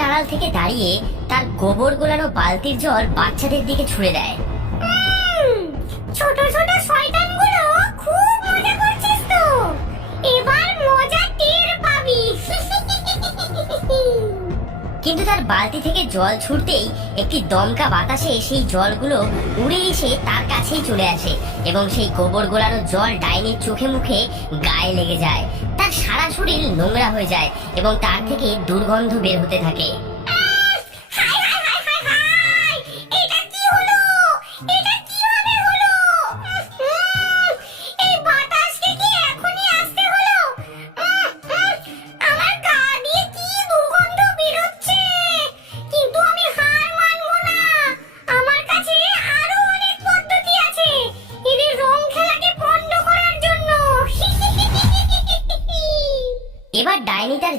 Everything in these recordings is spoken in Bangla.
আড়াল থেকে দাঁড়িয়ে তার গোবর গোলানো বালতির জল বাচ্চাদের দিকে ছুঁড়ে দেয়। ছোট ছোট শয়তানগুলো কিন্তু তার বালতি থেকে জল ছুটতেই একটি দমকা বাতাসে সেই জলগুলো উড়ে এসে তার কাছেই চলে আসে এবং সেই গোবর গোলানো জল ডাইনির চোখে মুখে গায়ে লেগে যায়। তার সারা শরীর নোংরা হয়ে যায় এবং তার থেকে দুর্গন্ধ বের হতে থাকে।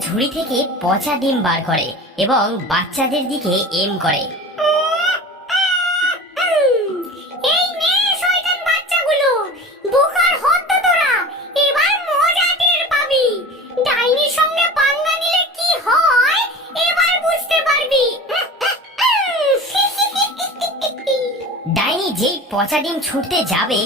ঝুড়ি থেকে পচা ডিম বার করে এবং বাচ্চাদের দিকে এম করে। ডাইনি যেই পচা ডিম ছুটতে যাবে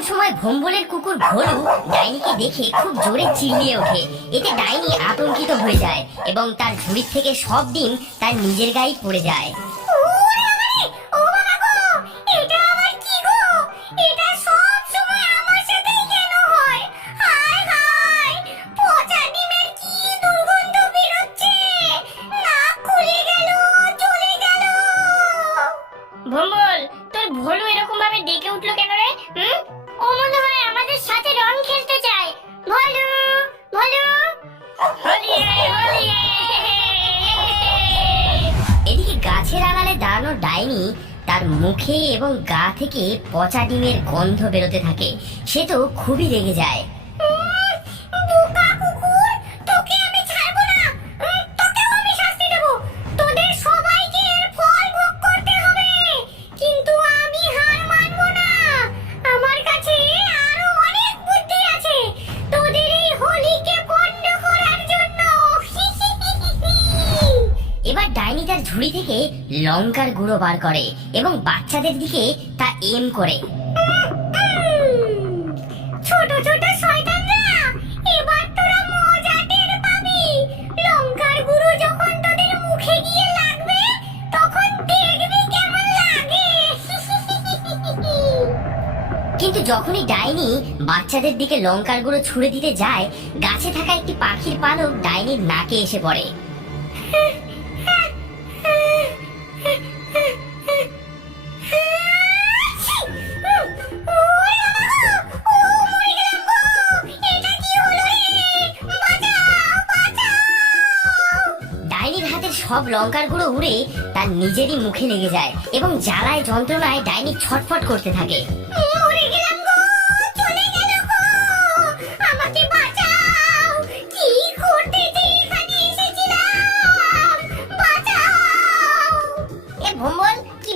এমন সময় ভম্বলের কুকুর ভোলু ডাইনিকে দেখে খুব জোরে চিল্লিয়ে ওঠে এতে ডাইনি আতঙ্কিত হয়ে যায় এবং তার ঝুড়ির থেকে সব ডিম তার নিজের গায়ে পড়ে যায় ওরে আমারে, ও বাবা গো, এটা আবার কি গো? এটা সব সময় আমার সাথেই কেন হয়? হায় হায়, পচা ডিমের কি দুর্গন্ধ বেরোচ্ছে? নাক খুলে গেল, চলে গেল। ভম্বল তোর ভোলু এরকম ভাবে ডেকে উঠল কেন রে হুম ও মনে হয় আমাদের সাথে রং খেলতে চায়। ভলু ভলু। এদিকে গাছের আড়ালে দাঁড়ানো ডাইনি তার মুখে এবং গা থেকে পচা ডিমের গন্ধ বেরোতে থাকে। সে তো খুবই রেগে যায়। ঝুড়ি থেকে লঙ্কার গুঁড়ো বার করে এবং বাচ্চাদের দিকে তা এম করে। ছোট ছোট কিন্তু যখনই ডাইনি বাচ্চাদের দিকে লঙ্কার গুঁড়ো ছুড়ে দিতে যায়, গাছে থাকা একটি পাখির পালক ডাইনির নাকে এসে পড়ে। সব লঙ্কার গুঁড়ো উড়ে তার নিজেরই মুখে লেগে যায় এবং জ্বালায় যন্ত্রণায় ডাইনি ছটফট করতে থাকে।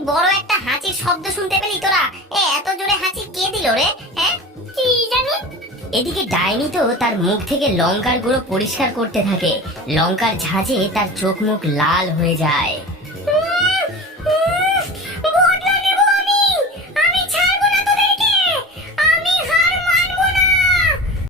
বড় একটা হাঁচির শব্দ শুনতে পেলি তোরা? এ এত জোরে হাঁচি কে দিল রে? হ্যাঁ? কি জানি? এদিকে ডাইনি তো তার মুখ থেকে লঙ্কার গুঁড়ো পরিষ্কার করতে থাকে। লঙ্কার ঝাঁঝে তার চোখ মুখ লাল হয়ে যায়।